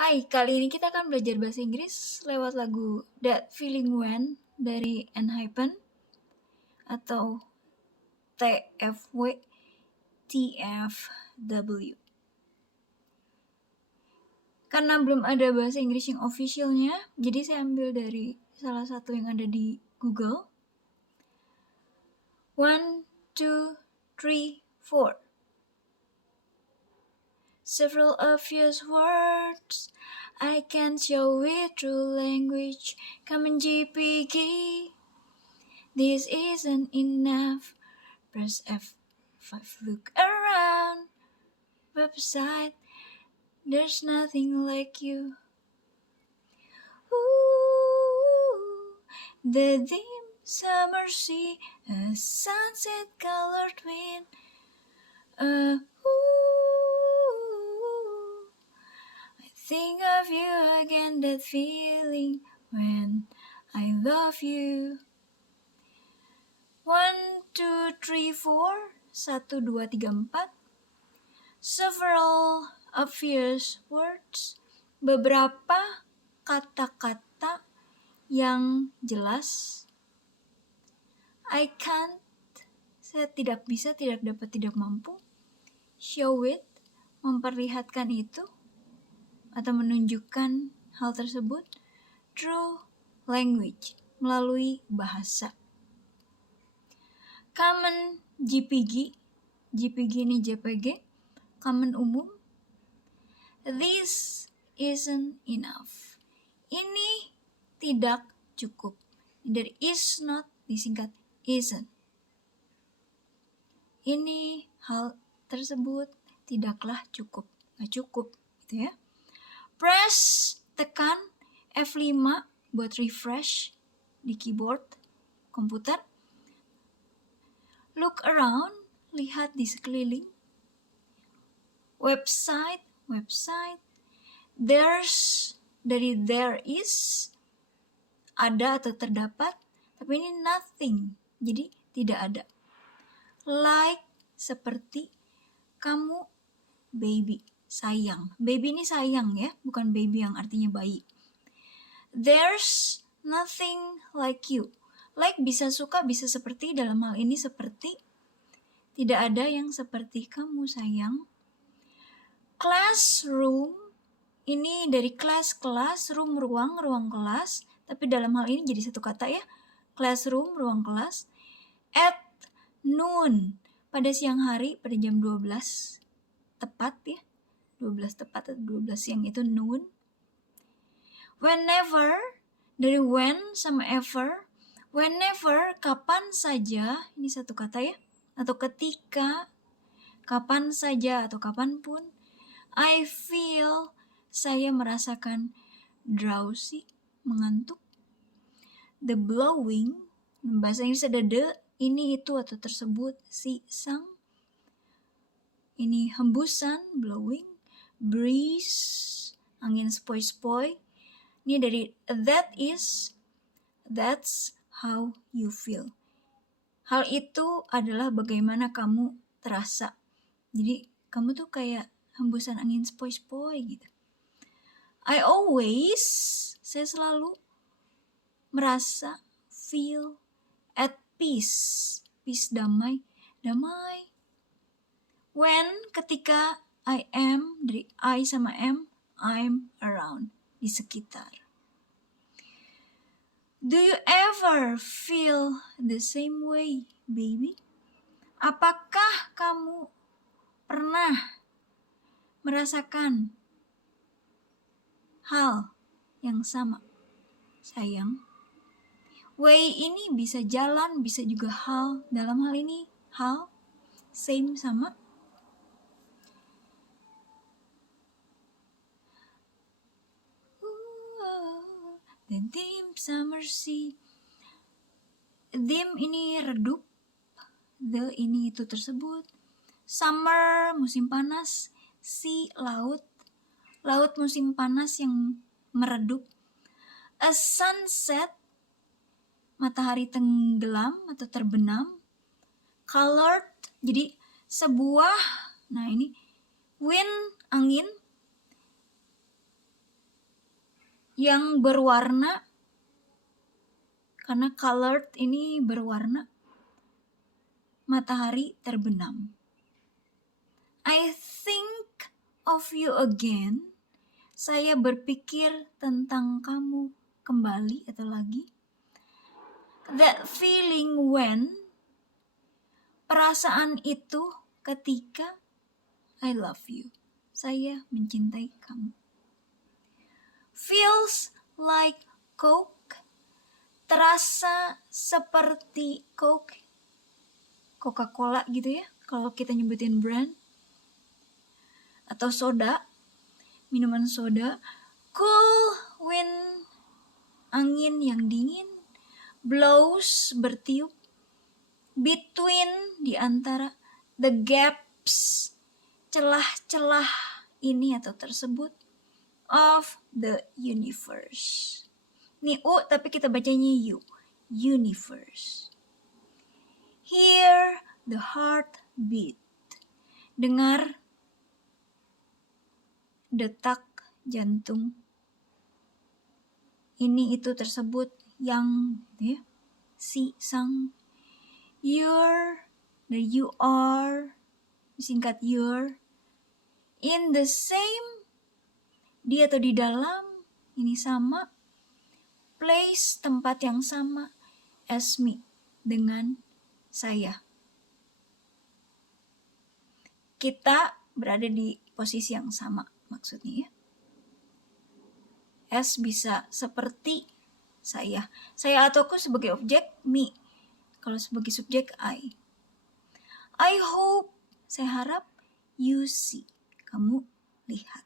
Hai, kali ini kita akan belajar bahasa Inggris lewat lagu That Feeling When dari Enhypen atau TFW TFW. Karena belum ada bahasa Inggris yang officialnya, jadi saya ambil dari salah satu yang ada di Google. 1, 2, 3, 4. Several obvious words I can show it through language. Come on, GPG. This isn't enough. Press F5. Look around. Website. There's nothing like you. Ooh, the dim summer sea, a sunset-colored wind. I think of you again, that feeling when I love you. 1, 2, 3, 4. 1, 2, 3, 4. Several obvious words. Beberapa kata-kata yang jelas. I can't. Saya tidak bisa, tidak dapat, tidak mampu. Show it. Memperlihatkan itu atau menunjukkan hal tersebut through language, melalui bahasa. Common GPG, GPG ini JPG, common umum. This isn't enough. Ini tidak cukup. Dari is not disingkat isn't. Ini hal tersebut tidaklah cukup, nggak cukup, gitu ya. Press, tekan F5 buat refresh di keyboard komputer. Look around, lihat di sekeliling. Website. There's, dari there is, ada atau terdapat, tapi ini nothing, jadi tidak ada. Like, seperti, kamu, baby, sayang. Baby ini sayang ya, bukan baby yang artinya bayi. There's nothing like you. Like bisa suka, bisa seperti, dalam hal ini seperti. Tidak ada yang seperti kamu sayang. Classroom, ini dari kelas, room, ruang kelas. Tapi dalam hal ini jadi satu kata ya. Classroom, ruang kelas. At noon, pada siang hari, pada jam 12. Tepat ya. 12 tepat atau 12 siang itu noon. Whenever, dari when sama ever. Whenever, kapan saja, ini satu kata ya. Atau ketika, kapan saja atau kapanpun. I feel, saya merasakan drowsy, mengantuk. The blowing, bahasa Inggris ada the, ini, itu, atau tersebut, si, sang. Ini hembusan, blowing. Breeze, angin sepoi-sepoi. Ini dari that is, that's how you feel. Hal itu adalah bagaimana kamu terasa. Jadi kamu tuh kayak hembusan angin sepoi-sepoi gitu. I always, saya selalu merasa, feel at peace. Peace, damai. When, ketika, I am, dari I sama am, I'm around, di sekitar. Do you ever feel the same way, baby? Apakah kamu pernah merasakan hal yang sama, sayang? Way ini bisa jalan, bisa juga hal. Dalam hal ini, hal, same, sama. The dim summer sea. Dim ini redup. The ini itu tersebut. Summer, musim panas. Sea, laut. Laut musim panas yang meredup. A sunset, matahari tenggelam atau terbenam. Colored, jadi sebuah, nah ini, wind, angin. yang berwarna, karena colored ini berwarna, matahari terbenam. I think of you again. Saya berpikir tentang kamu kembali atau lagi. That feeling when, perasaan itu ketika, I love you, saya mencintai kamu. Feels like Coke, terasa seperti Coke, Coca-Cola gitu ya, kalau kita nyebutin brand. Atau soda, minuman soda. Cool wind, angin yang dingin. Blows, bertiup. Between, di antara. The gaps, celah-celah ini atau tersebut. Of the universe. Ini U tapi kita bacanya U. Universe. Hear the heart beat. Dengar detak jantung. Ini itu tersebut yang ya, si sang. You're, the you are, disingkat you're. In the same, di atau di dalam, ini sama. Place, tempat yang sama. As me, dengan saya. Kita berada di posisi yang sama maksudnya ya. As bisa seperti saya. Saya atau aku sebagai objek, me. Kalau sebagai subjek, I. I hope, saya harap, you see, kamu lihat.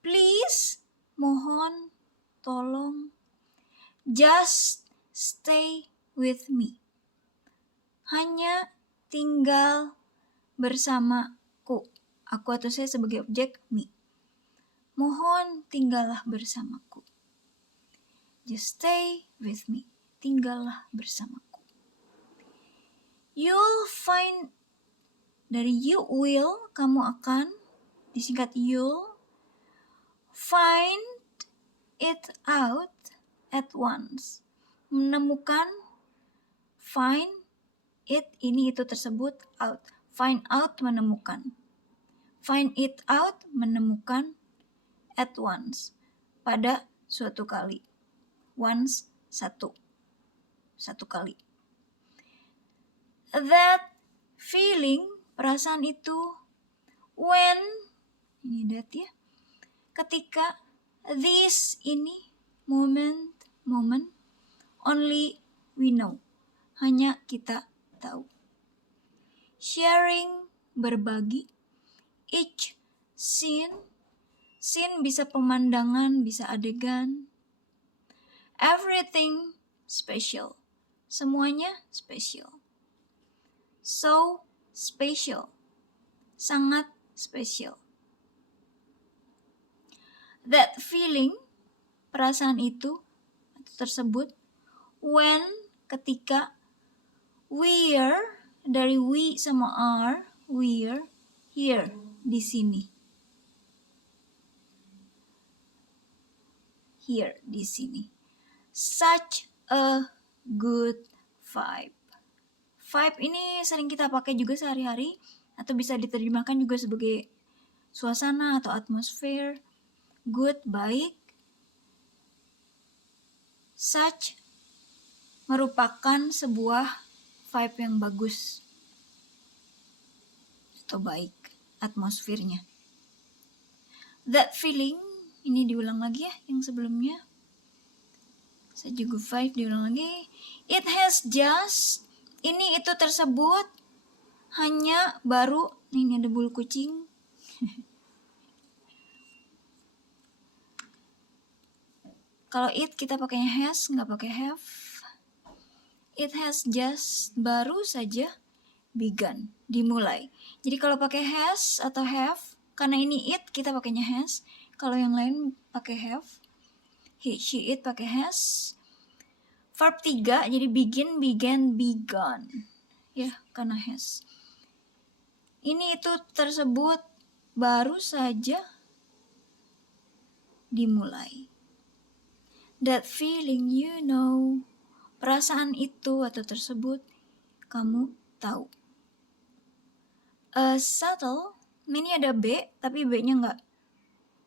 Please, mohon, tolong, just stay with me. Hanya tinggal bersamaku. Aku atau saya sebagai objek, me. Mohon tinggallah bersamaku. Just stay with me. Tinggallah bersamaku. You'll find, dari you will, kamu akan, disingkat you'll, find it out at once. Menemukan, find it, ini itu tersebut, out. Find out, menemukan. Find it out, menemukan, at once. Pada suatu kali. Once, satu. Satu kali. That feeling, perasaan itu, when, ini that ya, ketika, this, ini, moment, only we know, hanya kita tahu. Sharing, berbagi. Each scene bisa pemandangan, bisa adegan. Everything special, semuanya special. So special, sangat spesial. That feeling, perasaan itu tersebut, when, ketika, we're, dari we sama are, we're, here, di sini. Here, di sini. Such a good vibe. Vibe ini sering kita pakai juga sehari-hari, atau bisa diterjemahkan juga sebagai suasana atau atmosfer. Good, baik. Such, merupakan sebuah vibe yang bagus atau baik, atmosfernya. That feeling, ini diulang lagi ya, yang sebelumnya. Saya juga vibe, diulang lagi. It has just, ini itu tersebut, hanya, baru, ini ada bulu kucing. Kalau it kita pakainya has, nggak pakai have. It has just, baru saja, begun, dimulai. Jadi kalau pakai has atau have, karena ini it kita pakainya has. Kalau yang lain pakai have. He, she, it pakai has. Verb 3, jadi begin, began, begun. Ya, karena has. Ini itu tersebut, baru saja dimulai. That feeling you know. Perasaan itu atau tersebut kamu tahu. Subtle, ini ada B, tapi B-nya nggak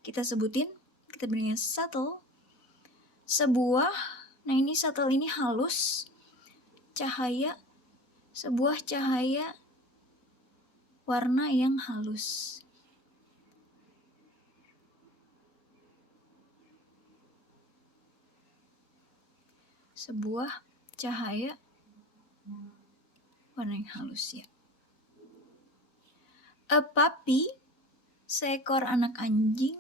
kita sebutin. Kita bilangnya subtle. Sebuah, nah ini subtle ini halus. Cahaya, sebuah cahaya warna yang halus. Sebuah cahaya warna yang halus ya. A puppy, seekor anak anjing,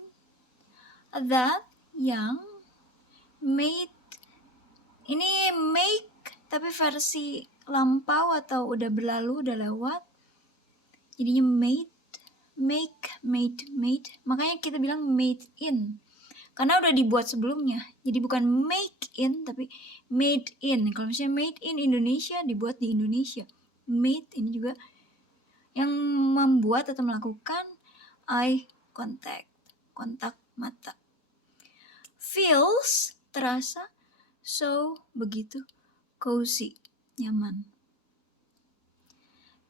that yang made, ini make tapi versi lampau atau udah berlalu, udah lewat. Jadinya made, makanya kita bilang made in. Karena udah dibuat sebelumnya. Jadi bukan make in, tapi made in. Kalau misalnya made in Indonesia, dibuat di Indonesia. Made ini juga yang membuat atau melakukan eye contact, kontak mata. Feels, terasa, so, begitu, cozy, nyaman.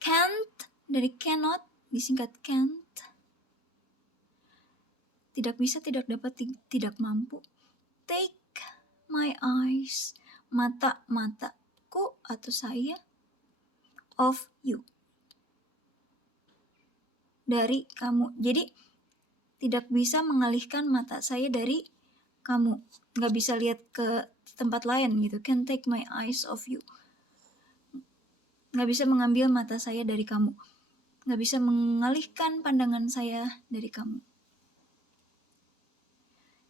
Can't, dari cannot, disingkat can't. Tidak bisa, tidak dapat, tidak mampu. Take my eyes, mata-mataku atau saya, of you, dari kamu. Jadi tidak bisa mengalihkan mata saya dari kamu. Nggak bisa lihat ke tempat lain gitu. Can't take my eyes off you. Nggak bisa mengambil mata saya dari kamu. Nggak bisa mengalihkan pandangan saya dari kamu.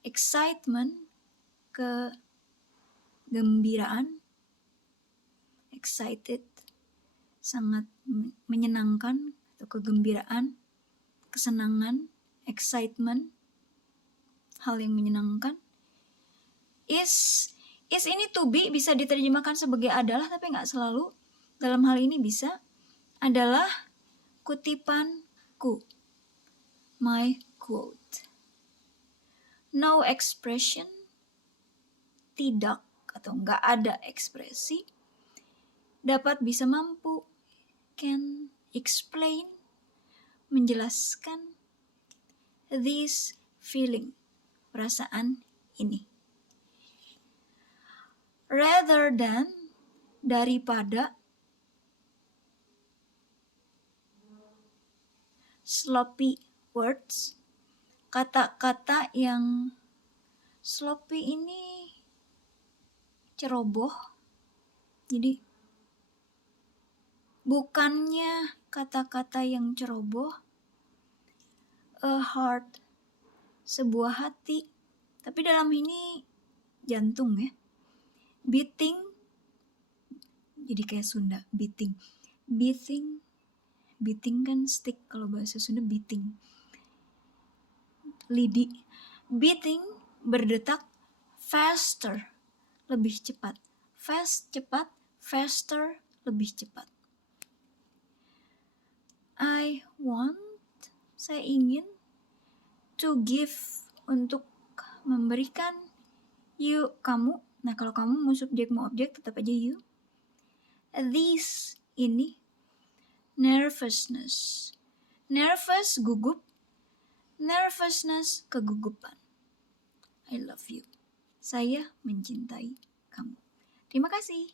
Excitement, kegembiraan. Excited, sangat menyenangkan atau kegembiraan, kesenangan, excitement, hal yang menyenangkan. Is ini to be bisa diterjemahkan sebagai adalah, tapi nggak selalu. Dalam hal ini bisa adalah kutipanku, my quote. No expression, tidak atau nggak ada ekspresi. Dapat, bisa, mampu. Can, explain, menjelaskan. This feeling, perasaan ini. Rather than, daripada. Sloppy words, kata-kata yang sloppy ini ceroboh. Jadi bukannya kata-kata yang ceroboh. A heart, sebuah hati, tapi dalam ini jantung ya. Beating, jadi kayak Sunda, beating kan stick, kalau bahasa Sunda beating, lidi. Beating, berdetak. Faster, lebih cepat. Fast, cepat. Faster, lebih cepat. I want, saya ingin. To give, untuk memberikan. You, kamu. Nah kalau kamu mau subjek mau objek tetap aja you. This, ini. Nervousness, nervous, gugup. Nervousness, kegugupan. I love you, saya mencintai kamu. Terima kasih.